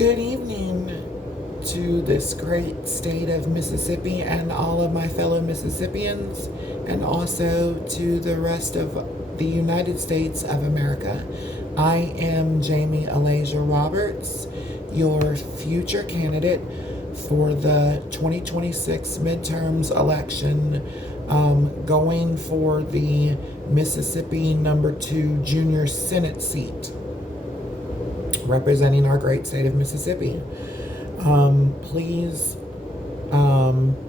Good evening to this great state of Mississippi and all of my fellow Mississippians, and also to the rest of the United States of America. I am Jamie Alasia Roberts, your future candidate for the 2026 midterms election, going for the Mississippi number 2 junior Senate seat, representing our great state of Mississippi. Please,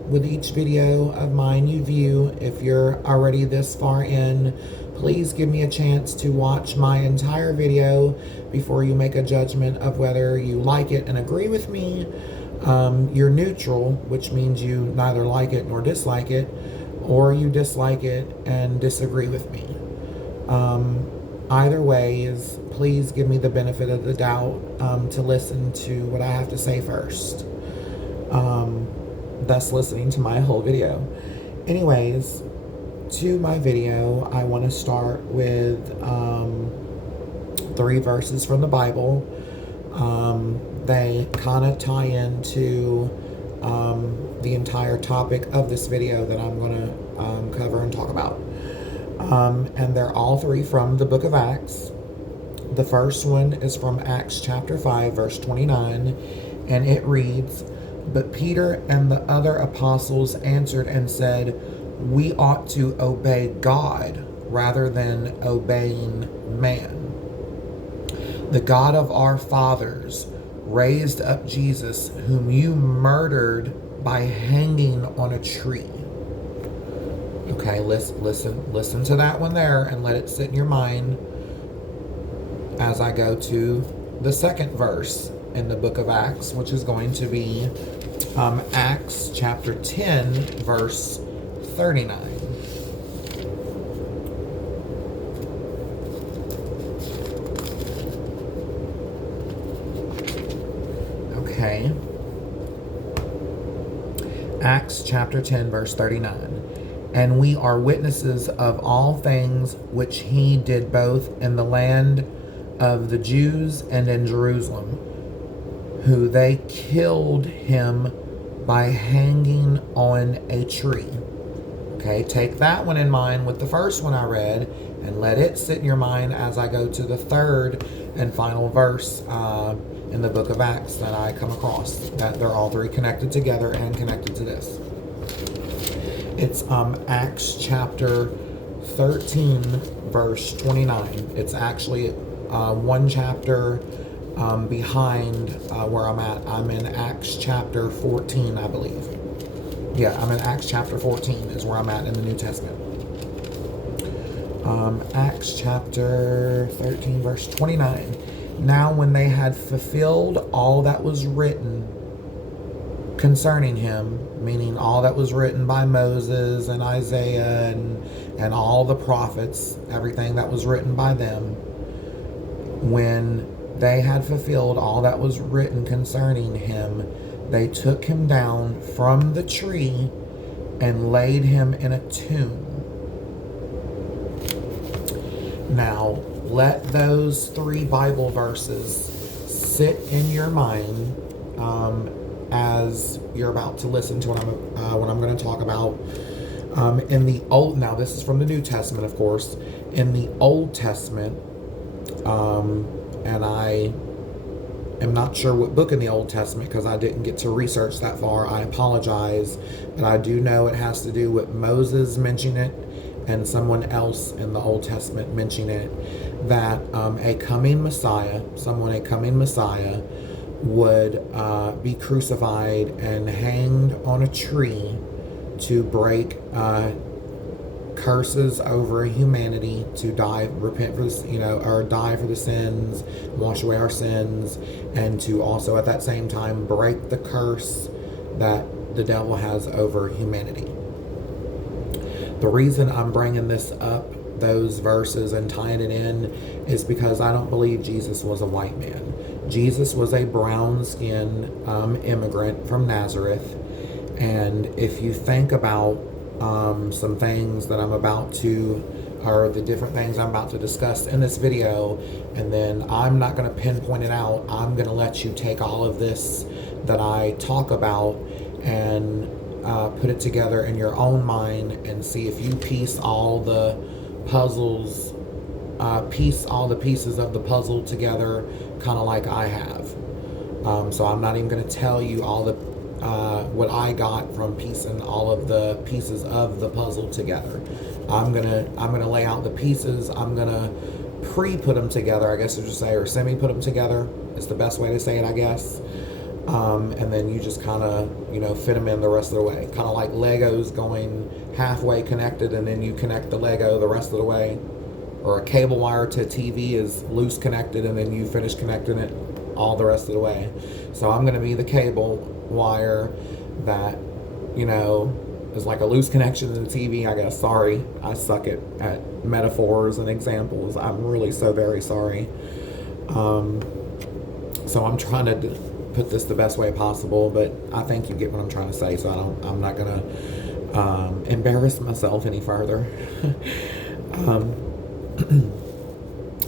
with each video of mine you view, if you're already this far in, please give me a chance to watch my entire video before you make a judgment of whether you like it and agree with me. You're neutral, which means you neither like it nor dislike it, or you dislike it and disagree with me. Either way is, please give me the benefit of the doubt to listen to what I have to say first, thus listening to my whole video. Anyways, to my video, I want to start with 3 verses from the Bible. They kind of tie into the entire topic of this video that I'm going to cover and talk about. And they're all 3 from the book of Acts. The first one is from Acts chapter 5, verse 29, and it reads, "But Peter and the other apostles answered and said, 'We ought to obey God rather than obeying man. The God of our fathers raised up Jesus, whom you murdered by hanging on a tree.'" Okay, listen to that one there and let it sit in your mind as I go to the second verse in the book of Acts, which is going to be Acts chapter 10, verse 39. Okay. Acts chapter 10, verse 39. "And we are witnesses of all things which he did both in the land of the Jews and in Jerusalem, who they killed him by hanging on a tree." Okay, take that one in mind with the first one I read and let it sit in your mind as I go to the third and final verse in the book of Acts that I come across, that they're all 3 connected together and connected to this. It's Acts chapter 13, verse 29. It's actually one chapter behind where I'm at. I'm in Acts chapter 14, I believe. Yeah, I'm in Acts chapter 14 is where I'm at in the New Testament. Acts chapter 13, verse 29. "Now when they had fulfilled all that was written concerning him," meaning all that was written by Moses and Isaiah and all the prophets, everything that was written by them, when they had fulfilled all that was written concerning him, they took him down from the tree and laid him in a tomb. Now, let those 3 Bible verses sit in your mind as you're about to listen to what I'm going to talk about. In the Old, now this is from the New Testament, of course. In the Old Testament, and I am not sure what book in the Old Testament because I didn't get to research that far. I apologize, but I do know it has to do with Moses mentioning it and someone else in the Old Testament mentioning it, that a coming Messiah would be crucified and hanged on a tree to break curses over humanity, to die, repent for this, or die for the sins, wash away our sins, and to also at that same time break the curse that the devil has over humanity. The reason I'm bringing this up, those verses, and tying it in is because I don't believe Jesus was a white man. Jesus was a brown-skinned immigrant from Nazareth. And if you think about some things that I'm about to are the different things I'm about to discuss in this video, and then I'm not going to pinpoint it out. I'm going to let you take all of this that I talk about and put it together in your own mind and see if you piece all the puzzles, piece all the pieces of the puzzle together, kind of like I have. So I'm not even going to tell you all the what I got from piecing all of the pieces of the puzzle together. I'm gonna lay out the pieces. I'm gonna pre-put them together, I guess I should say, or semi-put them together. Is the best way to say it, I guess. And then you just kind of, fit them in the rest of the way. Kind of like Legos going halfway connected, and then you connect the Lego the rest of the way. Or a cable wire to a TV is loose connected, and then you finish connecting it all the rest of the way. So I'm going to be the cable wire that, is like a loose connection to the TV, I guess. Sorry, I suck at metaphors and examples. I'm really so very sorry. So I'm trying to put this the best way possible, but I think you get what I'm trying to say, so I'm not going to embarrass myself any further.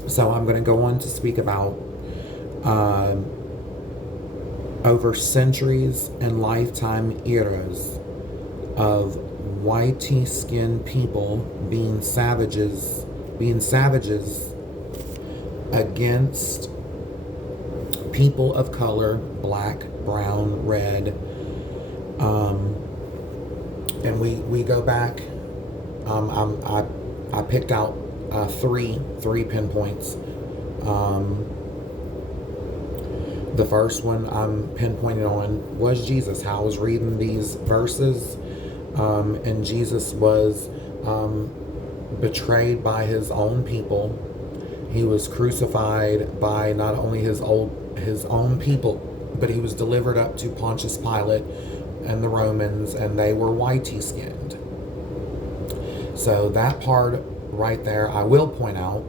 So I'm going to go on to speak about over centuries and lifetime eras of whitey skinned people being savages against people of color, black, brown, red, and we go back. I picked out three pinpoints. The first one I'm pinpointing on was Jesus. How I was reading these verses, and Jesus was betrayed by his own people. He was crucified by not only his own people, but he was delivered up to Pontius Pilate and the Romans, and they were whitey skinned. So that part right there, I will point out,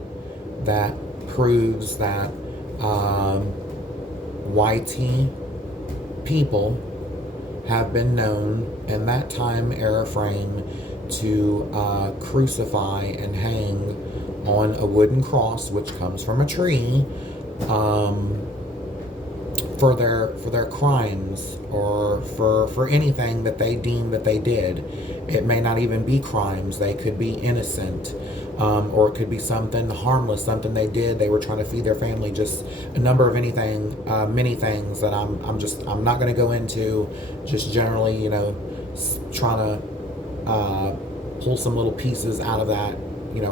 that proves that whitey people have been known in that time era frame to crucify and hang on a wooden cross, which comes from a tree, for their crimes, or for anything that they deem that they did. It may not even be crimes. They could be innocent, or it could be something harmless, something they did. They were trying to feed their family. Just a number of many things that I'm not going to go into. Just generally, trying to pull some little pieces out of that,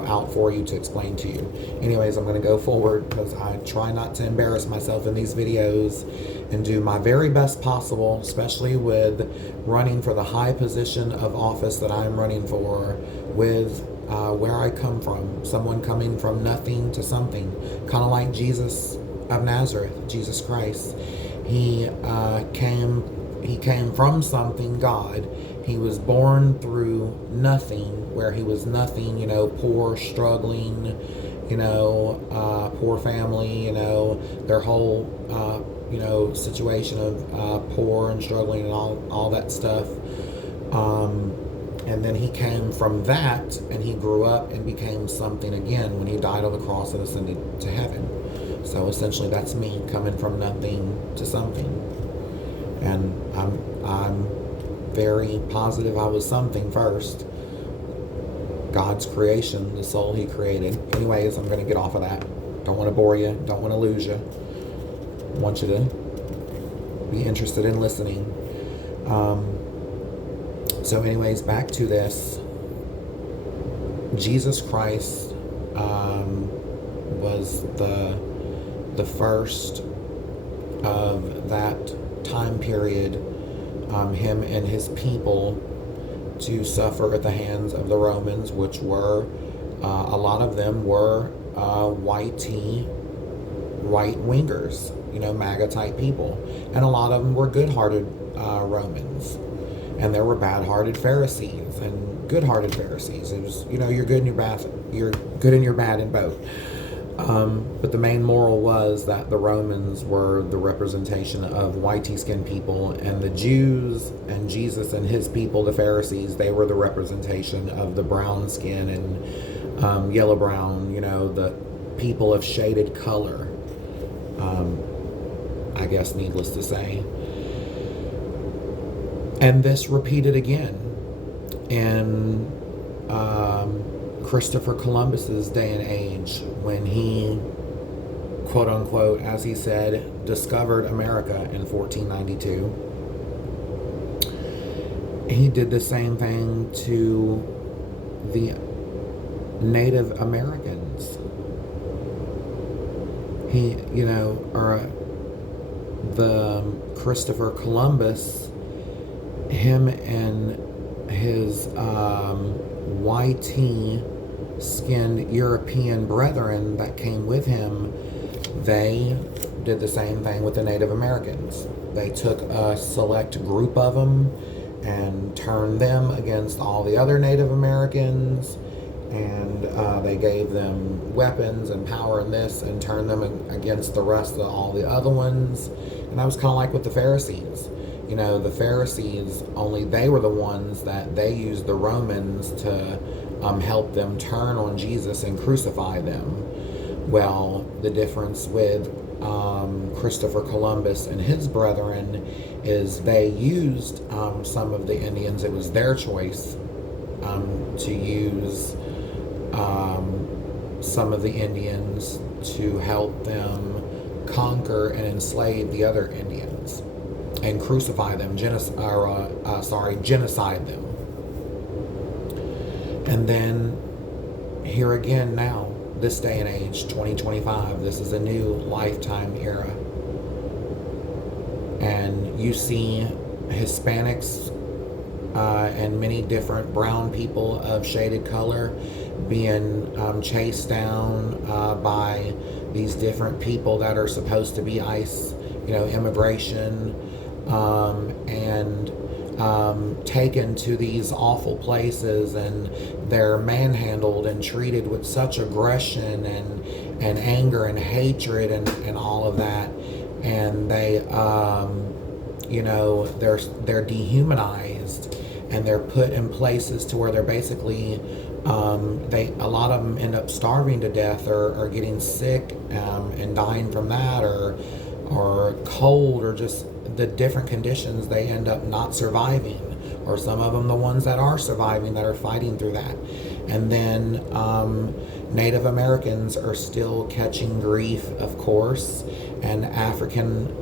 out for you to explain to you. Anyways, I'm going to go forward because I try not to embarrass myself in these videos and do my very best possible, especially with running for the high position of office that I'm running for, with where I come from, someone coming from nothing to something, kind of like Jesus of Nazareth, Jesus Christ. He came from something, God. He was born through nothing, where he was nothing, poor, struggling, poor family, their whole, situation of poor and struggling and all that stuff. And then he came from that, and he grew up and became something again when he died on the cross and ascended to heaven. So essentially that's me, coming from nothing to something. And I'm very positive I was something first. God's creation, the soul he created. Anyways, I'm going to get off of that. Don't want to bore you. Don't want to lose you. I want you to be interested in listening. So anyways, back to this. Jesus Christ was the first of that time period, him and his people, to suffer at the hands of the Romans, which were, a lot of them were whitey, right-wingers, MAGA type people. And a lot of them were good-hearted Romans. And there were bad-hearted Pharisees and good-hearted Pharisees. It was, you're good and you're bad. You're good and you're bad in both. But the main moral was that the Romans were the representation of whitey-skinned people, and the Jews and Jesus and his people, the Pharisees, they were the representation of the brown skin and yellow brown, the people of shaded color, I guess needless to say. And this repeated again in Christopher Columbus's day and age, when he, quote unquote, as he said, discovered America in 1492. He did the same thing to the Native Americans. The Christopher Columbus, him and his white-skinned European brethren that came with him, they did the same thing with the Native Americans. They took a select group of them and turned them against all the other Native Americans, and they gave them weapons and power in this and turned them against the rest of all the other ones. And that was kind of like with the Pharisees. The Pharisees, only they were the ones that they used the Romans to help them turn on Jesus and crucify them. Well, the difference with Christopher Columbus and his brethren is they used some of the Indians. It was their choice to use some of the Indians to help them conquer and enslave the other Indians and crucify them, genocide them. And then here again now, this day and age, 2025, this is a new lifetime era. And you see Hispanics and many different brown people of shaded color being chased down by these different people that are supposed to be ICE, immigration, and taken to these awful places, and they're manhandled and treated with such aggression and anger and hatred and all of that. And they, they're dehumanized, and they're put in places to where they're basically, a lot of them end up starving to death or getting sick and dying from that, or cold, or just the different conditions. They end up not surviving, or some of them the ones that are surviving that are fighting through that. And then Native Americans are still catching grief, of course, and African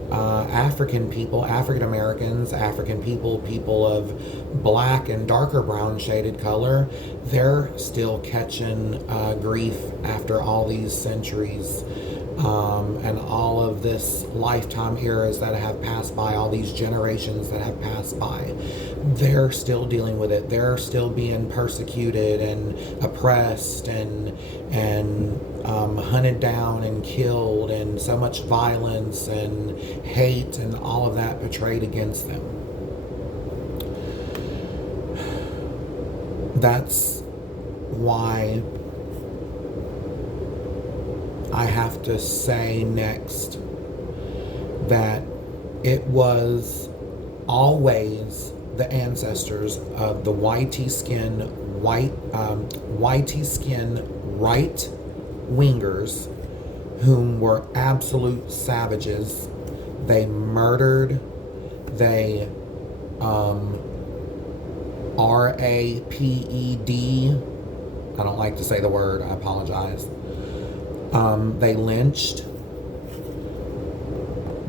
people, African Americans, African people of black and darker brown shaded color, they're still catching grief after all these centuries. And all of this lifetime eras that have passed by, all these generations that have passed by, they're still dealing with it. They're still being persecuted and oppressed and hunted down and killed, and so much violence and hate and all of that portrayed against them. That's why I have to say next that it was always the ancestors of the white-skinned right wingers whom were absolute savages. They murdered, they raped, I don't like to say the word, I apologize. They lynched,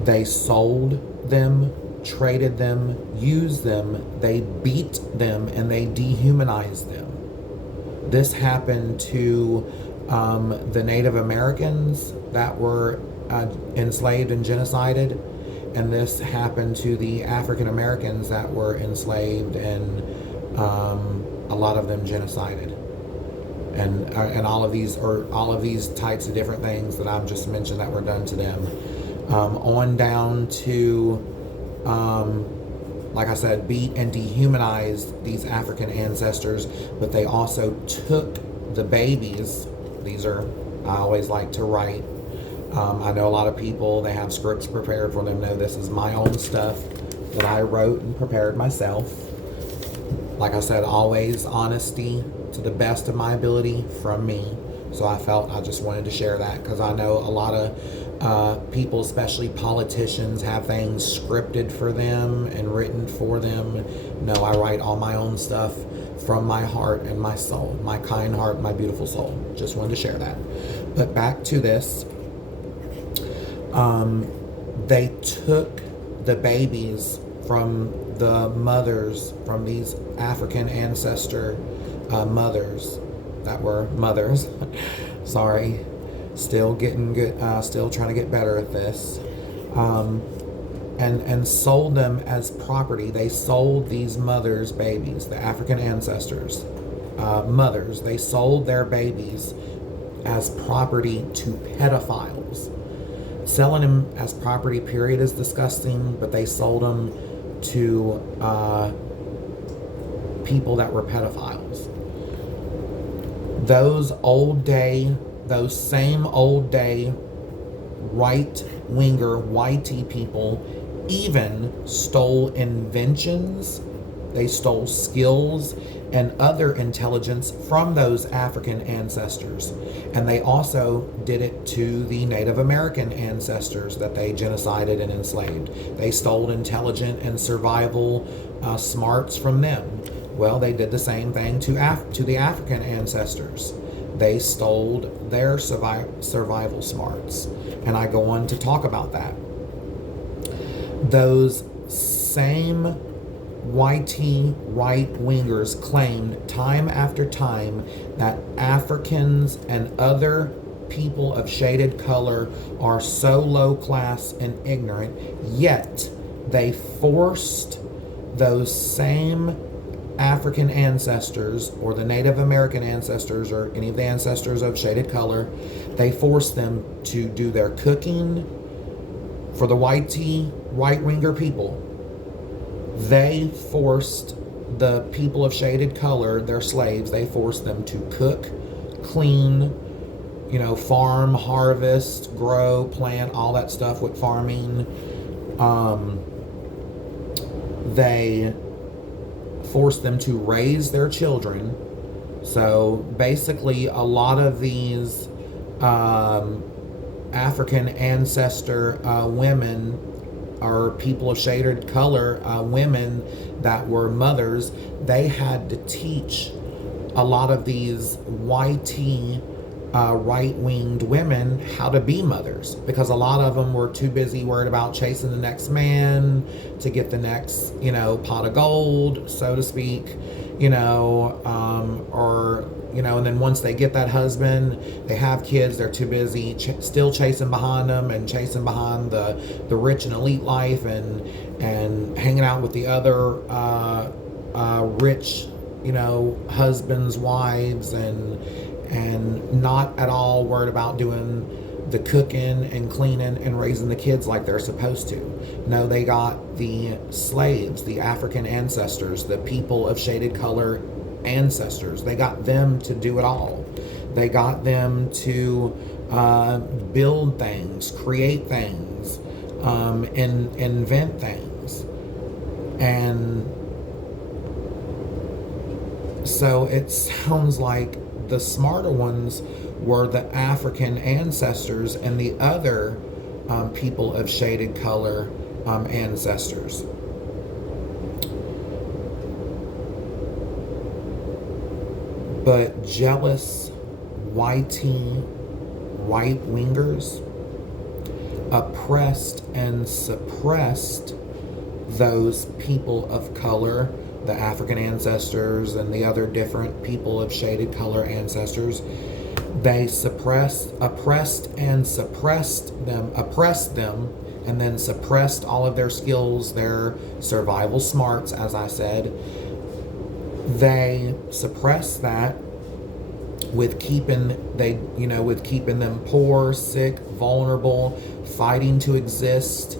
they sold them, traded them, used them, they beat them, and they dehumanized them. This happened to the Native Americans that were enslaved and genocided, and this happened to the African Americans that were enslaved and a lot of them genocided. And all of these types of different things that I've just mentioned that were done to them, on down to, like I said, beat and dehumanized these African ancestors, but they also took the babies. These are, I always like to write. I know a lot of people, they have scripts prepared for them. No, this is my own stuff that I wrote and prepared myself. Like I said, always honesty to the best of my ability from me. So I felt I just wanted to share that, because I know a lot of people, especially politicians, have things scripted for them and written for them. No, I write all my own stuff from my heart and my soul, my kind heart, my beautiful soul. Just wanted to share that. But back to this. They took the babies from the mothers, from these African ancestor mothers that were mothers. Sorry, still getting good, still trying to get better at this. And sold them as property. They sold these mothers' babies, the African ancestors, mothers. They sold their babies as property to pedophiles. Selling them as property, period, is disgusting, but they sold them to people that were pedophiles. Those same old day right-winger, YT people even stole inventions, they stole skills and other intelligence from those African ancestors. And they also did it to the Native American ancestors that they genocided and enslaved. They stole intelligent and survival smarts from them. Well, they did the same thing to the African ancestors. They stole their survival smarts. And I go on to talk about that. Those same YT right-wingers claimed time after time that Africans and other people of shaded color are so low class and ignorant, yet they forced those same African ancestors, or the Native American ancestors, or any of the ancestors of shaded color, they forced them to do their cooking. For the YT right-winger people, they forced the people of shaded color, their slaves, they forced them to cook, clean, farm, harvest, grow, plant, all that stuff with farming. They forced them to raise their children. So basically, a lot of these African ancestor women, or people of shaded color, women that were mothers, they had to teach a lot of these YT right-winged women how to be mothers, because a lot of them were too busy worried about chasing the next man to get the next, pot of gold, so to speak, and then once they get that husband, they have kids, they're too busy still chasing behind them and chasing behind the rich and elite life, and hanging out with the other rich, husbands, wives, and not at all worried about doing the cooking and cleaning and raising the kids like they're supposed to. No, they got the slaves, the African ancestors, the people of shaded color ancestors. They got them to do it all. They got them to build things, create things, and invent things. And so it sounds like the smarter ones were the African ancestors and the other people of shaded color ancestors. But jealous YT right-wingers oppressed and suppressed those people of color, the African ancestors and the other different people of shaded color ancestors. They oppressed and suppressed them, and then suppressed all of their skills, their survival smarts, as I said. They suppressed that with keeping them poor, sick, vulnerable, fighting to exist,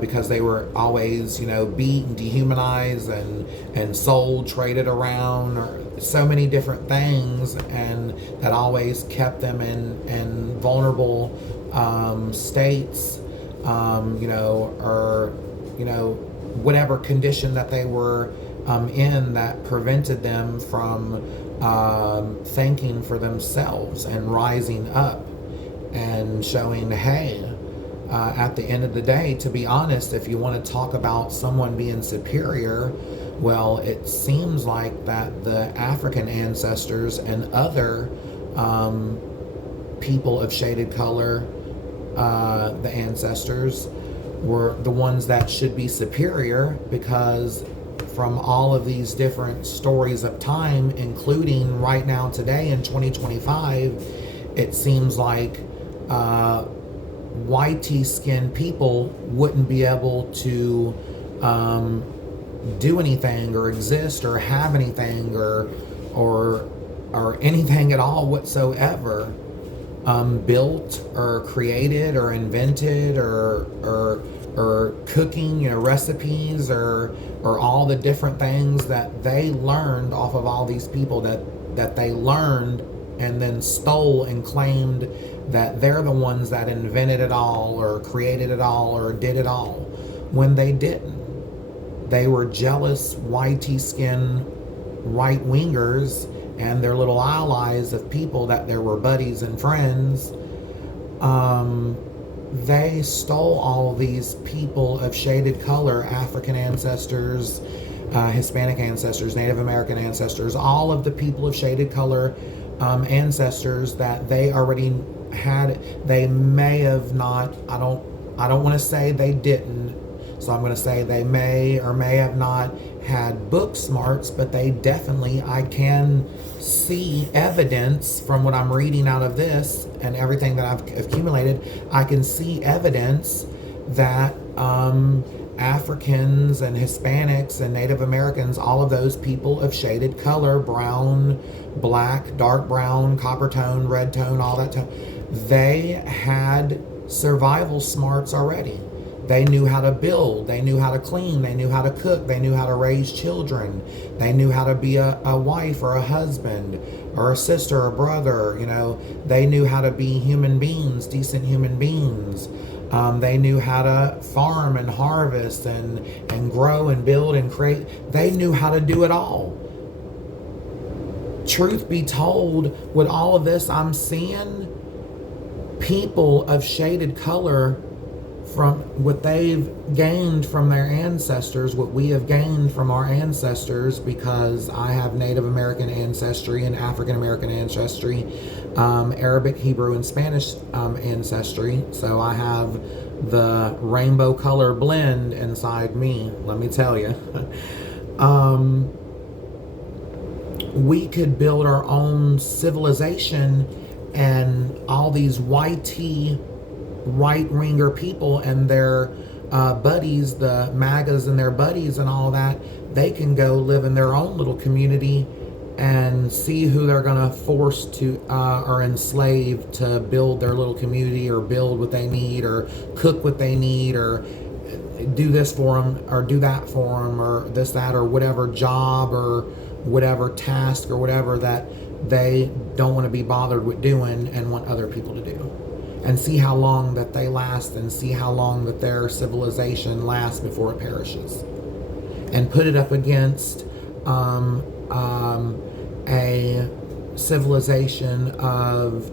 because they were always, beaten, dehumanized, and sold, traded around, or so many different things, and that always kept them in vulnerable states, or whatever condition that they were in that prevented them from thinking for themselves and rising up and showing, hey, at the end of the day, to be honest, if you want to talk about someone being superior, well, it seems like that the African ancestors and other people of shaded color, the ancestors, were the ones that should be superior, because from all of these different stories of time, including right now today in 2025, it seems like whitey skinned people wouldn't be able to do anything or exist or have anything or anything at all whatsoever, built or created or invented or cooking, recipes or all the different things that they learned off of all these people that they learned and then stole and claimed that they're the ones that invented it all or created it all or did it all, when they didn't. They were jealous, whitey skin right-wingers and their little allies of people that there were buddies and friends. They stole all these people of shaded color, African ancestors, Hispanic ancestors, Native American ancestors, all of the people of shaded color ancestors that they already had. They may have not, I don't want to say they didn't, so I'm going to say they may or may have not had book smarts, but they definitely, I can see evidence from what I'm reading out of this and everything that I've accumulated. I can see evidence that Africans and Hispanics and Native Americans, all of those people of shaded color, brown, black, dark brown, copper tone, red tone, all that tone, they had survival smarts already. They knew how to build, they knew how to clean, they knew how to cook, they knew how to raise children, they knew how to be a wife or a husband or a sister or brother, they knew how to be human beings, decent human beings. They knew how to farm and harvest and grow and build and create. They knew how to do it all. Truth be told, with all of this I'm seeing, people of shaded color, from what they've gained from their ancestors, what we have gained from our ancestors, because I have Native American ancestry and African American ancestry, Arabic, Hebrew, and Spanish ancestry. So I have the rainbow color blend inside me, let me tell you. We could build our own civilization, and all these YT right-winger people and their buddies, the MAGAs and their buddies and all that, they can go live in their own little community and see who they're going to force to or enslave to build their little community, or build what they need, or cook what they need, or do this for them or do that for them, or this, that, or whatever job or whatever task or whatever that they don't want to be bothered with doing and want other people to do. And see how long that they last, and see how long that their civilization lasts before it perishes. And put it up against a civilization of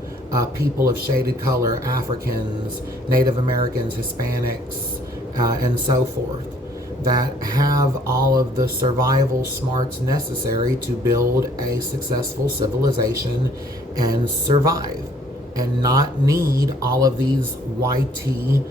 people of shaded color, Africans, Native Americans, Hispanics, and so forth, that have all of the survival smarts necessary to build a successful civilization and survive, and not need all of these YT,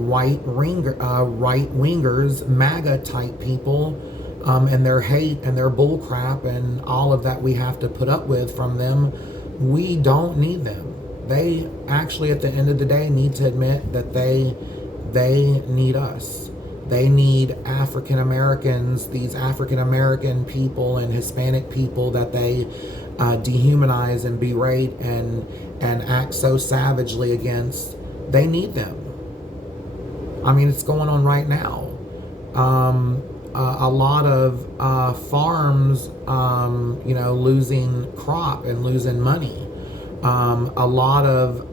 right-wingers, MAGA type people, and their hate and their bullcrap and all of that we have to put up with from them. We don't need them. They actually, at the end of the day, need to admit that they need us. They need African Americans, these African American people and Hispanic people that they dehumanize and berate and act so savagely against. They need them. I mean, it's going on right now. A lot of farms, losing crop and losing money. A lot of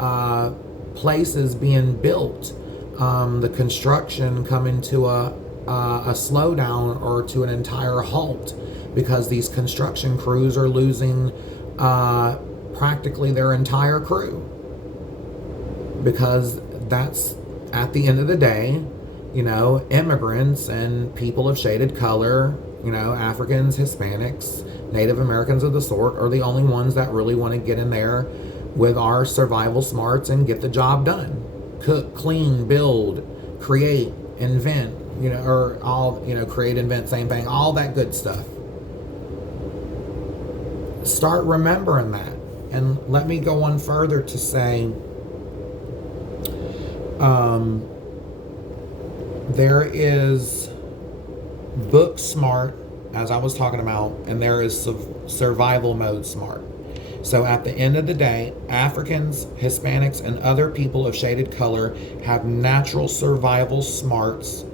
places being built. The construction coming to a a slowdown or to an entire halt, because these construction crews are losing practically their entire crew. Because that's, at the end of the day, you know, immigrants and people of shaded color, you know, Africans, Hispanics, Native Americans of the sort, are the only ones that really want to get in there with our survival smarts and get the job done. Cook, clean, build, create, invent, you know, or all, you know, create, invent, same thing, all that good stuff. Start remembering that. And let me go on further to say, there is book smart, as I was talking about, and there is survival mode smart. So at the end of the day, Africans, Hispanics, and other people of shaded color have natural survival smarts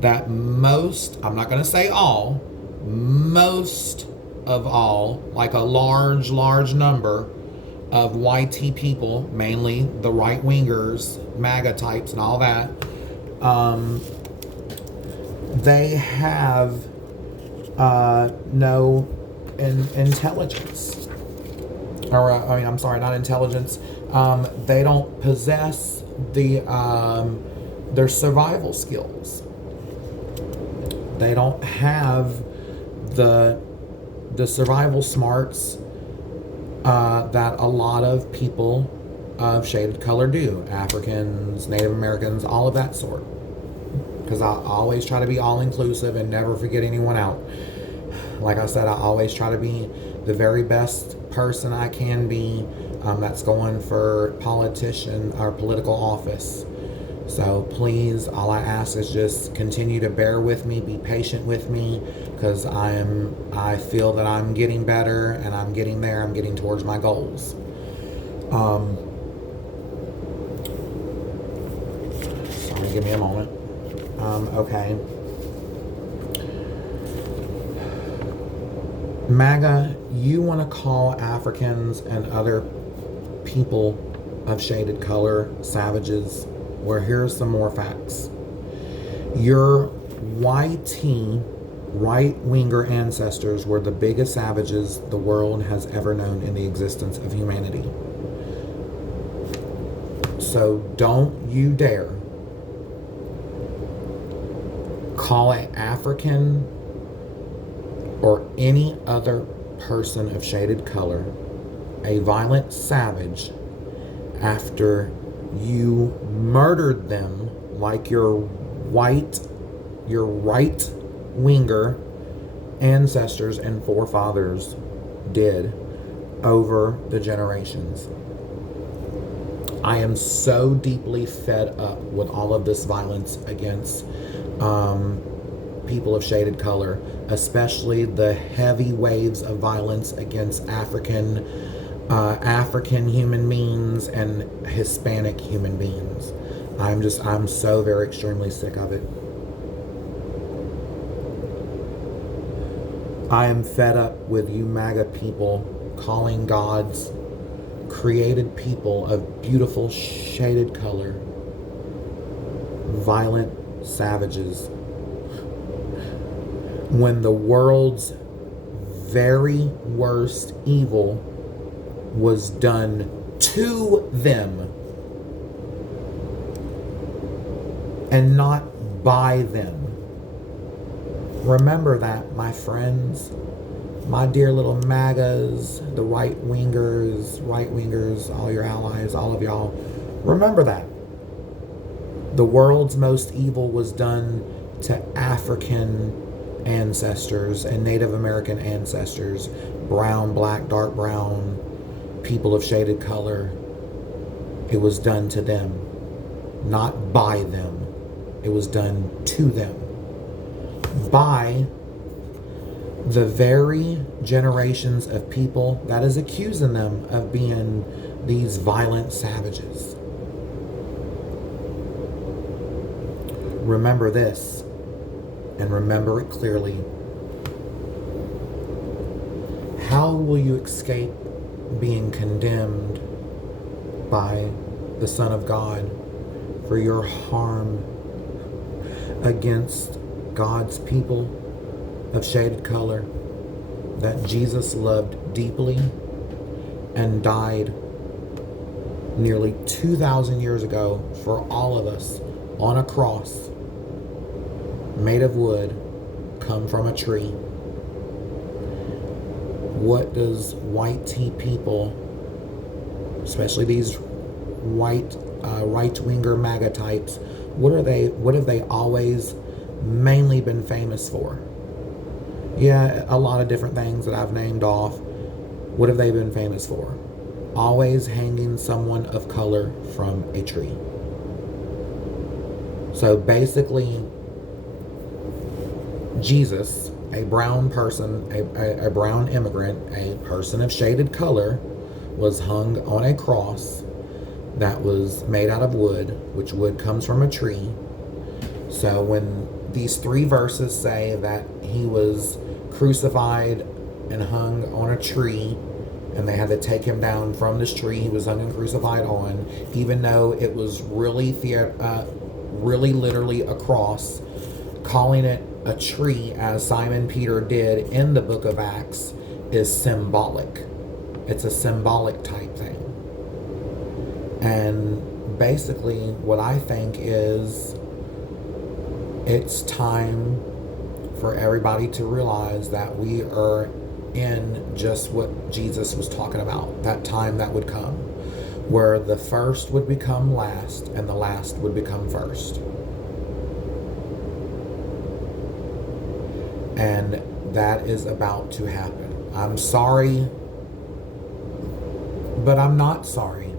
that most, I'm not going to say all, most of all, like a large number of YT people, mainly the right-wingers, MAGA types and all that, they have no intelligence. Or, I'm sorry, not intelligence. They don't possess their survival skills. They don't have the survival smarts that a lot of people of shaded color do. Africans, Native Americans, all of that sort. Because I always try to be all-inclusive and never forget anyone out. Like I said, I always try to be the very best person I can be that's going for politician or political office. So please, all I ask is just continue to bear with me, be patient with me, because I feel that I'm getting better and I'm getting there. I'm getting towards my goals. Sorry, give me a moment. Okay. MAGA, you want to call Africans and other people of shaded color savages? Well, here's some more facts. Your YT, right-winger ancestors were the biggest savages the world has ever known in the existence of humanity. So don't you dare call an African or any other person of shaded color a violent savage after you murdered them like your right-winger ancestors and forefathers did over the generations. I am so deeply fed up with all of this violence against people of shaded color, especially the heavy waves of violence against African human beings and Hispanic human beings. I'm so very extremely sick of it. I am fed up with you MAGA people calling gods created people of beautiful shaded color violent savages, when the world's very worst evil was done to them and not by them. Remember that, my friends, my dear little MAGAs, the right-wingers, all your allies, all of y'all. Remember that. The world's most evil was done to African ancestors and Native American ancestors, brown, black, dark brown, people of shaded color. It was done to them, not by them. It was done to them by the very generations of people that is accusing them of being these violent savages. Remember this, and remember it clearly. How will you escape being condemned by the Son of God for your harm against God's people of shaded color that Jesus loved deeply and died nearly 2,000 years ago for all of us on a cross made of wood, come from a tree. What does white tea people, especially these white right-winger MAGA types, what have they always mainly been famous for? Yeah, a lot of different things that I've named off. What have they been famous for? Always hanging someone of color from a tree. So basically, Jesus, a brown person, a brown immigrant, a person of shaded color, was hung on a cross that was made out of wood, which wood comes from a tree. So when these three verses say that he was crucified and hung on a tree, and they had to take him down from this tree he was hung and crucified on, even though it was really literally a cross, calling it a tree, as Simon Peter did in the book of Acts, is symbolic. It's a symbolic type thing. And basically what I think is it's time for everybody to realize that we are in just what Jesus was talking about, that time that would come, where the first would become last and the last would become first. And that is about to happen. I'm sorry, but I'm not sorry.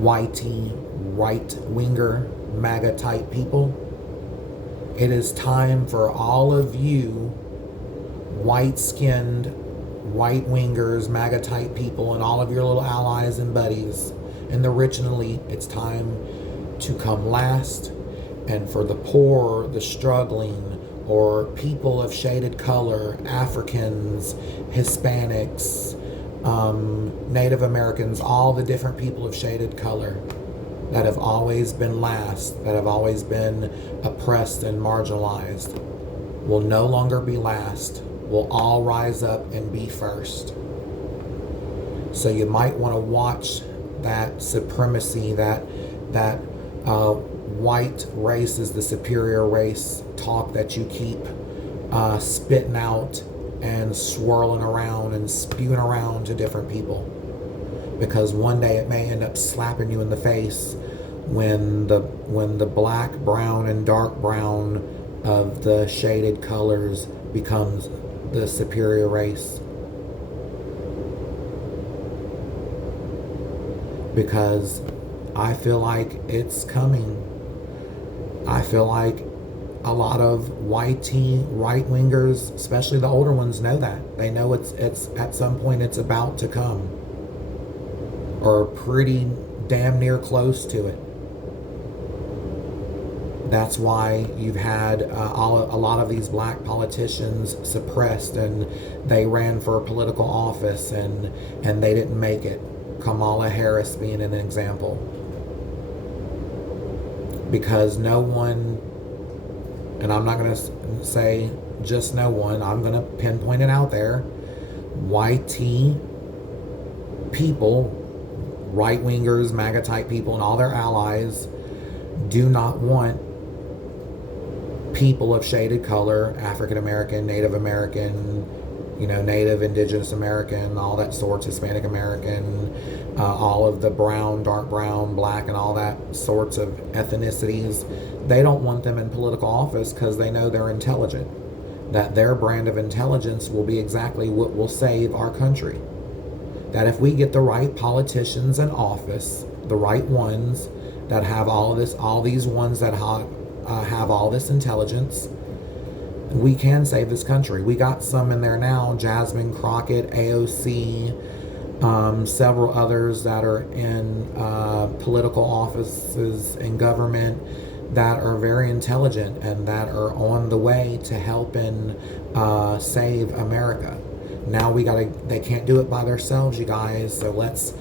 YT, right-winger, MAGA type people. It is time for all of you white-skinned, white-wingers, MAGA type people, and all of your little allies and buddies and the rich and elite. It's time to come last, and for the poor, the struggling, or people of shaded color, Africans, Hispanics, Native Americans, all the different people of shaded color that have always been last, that have always been oppressed and marginalized, will no longer be last, will all rise up and be first. So you might want to watch that supremacy, that white race is the superior race talk that you keep spitting out and swirling around and spewing around to different people, because one day it may end up slapping you in the face when the black, brown, and dark brown of the shaded colors becomes the superior race. Because I feel like it's coming. I feel like a lot of YT right-wingers, especially the older ones, know that. They know it's at some point it's about to come, or pretty damn near close to it. That's why you've had a lot of these black politicians suppressed, and they ran for political office and they didn't make it. Kamala Harris being an example. Because no one, and I'm not going to say just no one, I'm going to pinpoint it out there, YT people, right-wingers, MAGA type people, and all their allies do not want people of shaded color, African American, Native American, Native, Indigenous American, all that sorts, Hispanic American, all of the brown, dark brown, black, and all that sorts of ethnicities. They don't want them in political office because they know they're intelligent, that their brand of intelligence will be exactly what will save our country. That if we get the right politicians in office, the right ones that have all these ones that have all this intelligence, we can save this country. We got some in there now, Jasmine Crockett, AOC, several others that are in political offices in government that are very intelligent and that are on the way to helping save America. Now they can't do it by themselves, you guys, so let's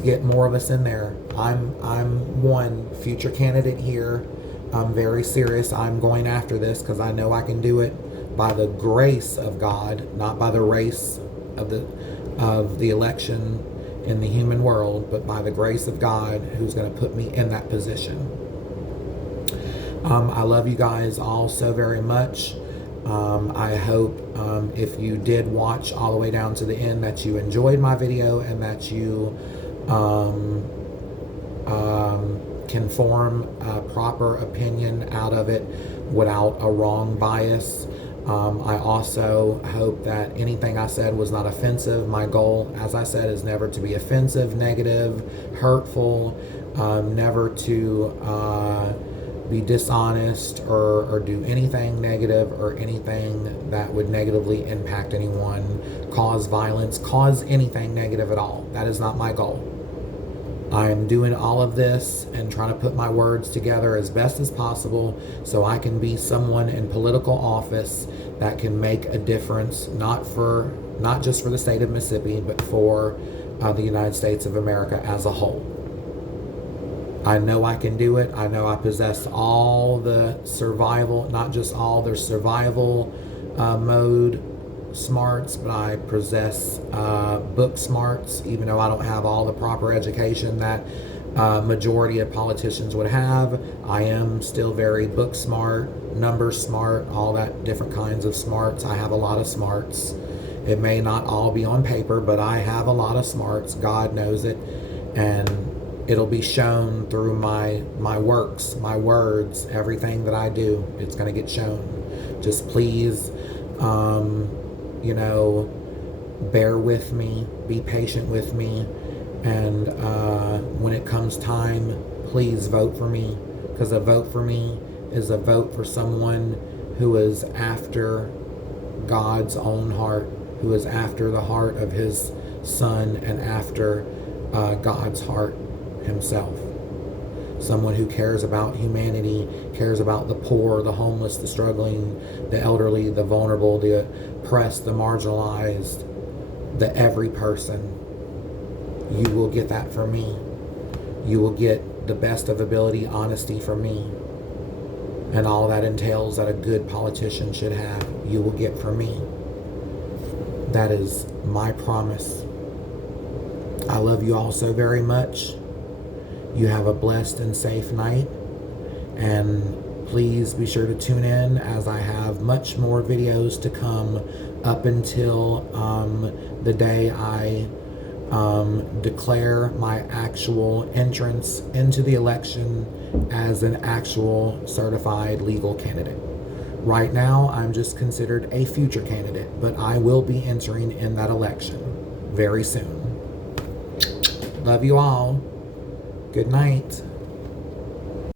get more of us in there. I'm one future candidate here I'm very serious. I'm going after this because I know I can do it by the grace of God, not by the race of the election in the human world, but by the grace of God who's going to put me in that position. I love you guys all so very much. I hope if you did watch all the way down to the end that you enjoyed my video and that you can form a proper opinion out of it without a wrong bias. I also hope that anything I said was not offensive. My goal, as I said, is never to be offensive, negative, hurtful, never to be dishonest or do anything negative or anything that would negatively impact anyone, cause violence, cause anything negative at all. That is not my goal. I am doing all of this and trying to put my words together as best as possible so I can be someone in political office that can make a difference, not just for the state of Mississippi, but for the United States of America as a whole. I know I can do it. I know I possess all the survival, not just all their survival mode smarts, but I possess book smarts, even though I don't have all the proper education that majority of politicians would have. I am still very book smart, number smart, all that different kinds of smarts. I have a lot of smarts. It may not all be on paper, but I have a lot of smarts. God knows it. And it'll be shown through my works, my words, everything that I do. It's going to get shown. Just please, bear with me, be patient with me, and when it comes time, please vote for me, because a vote for me is a vote for someone who is after God's own heart, who is after the heart of his Son and after God's heart himself. Someone who cares about humanity, cares about the poor, the homeless, the struggling, the elderly, the vulnerable, the oppressed, the marginalized, the every person. You will get that from me. You will get the best of ability, honesty from me. And all that entails that a good politician should have, you will get from me. That is my promise. I love you all so very much. You have a blessed and safe night, and please be sure to tune in as I have much more videos to come up until the day I declare my actual entrance into the election as an actual certified legal candidate. Right now, I'm just considered a future candidate, but I will be entering in that election very soon. Love you all. Good night.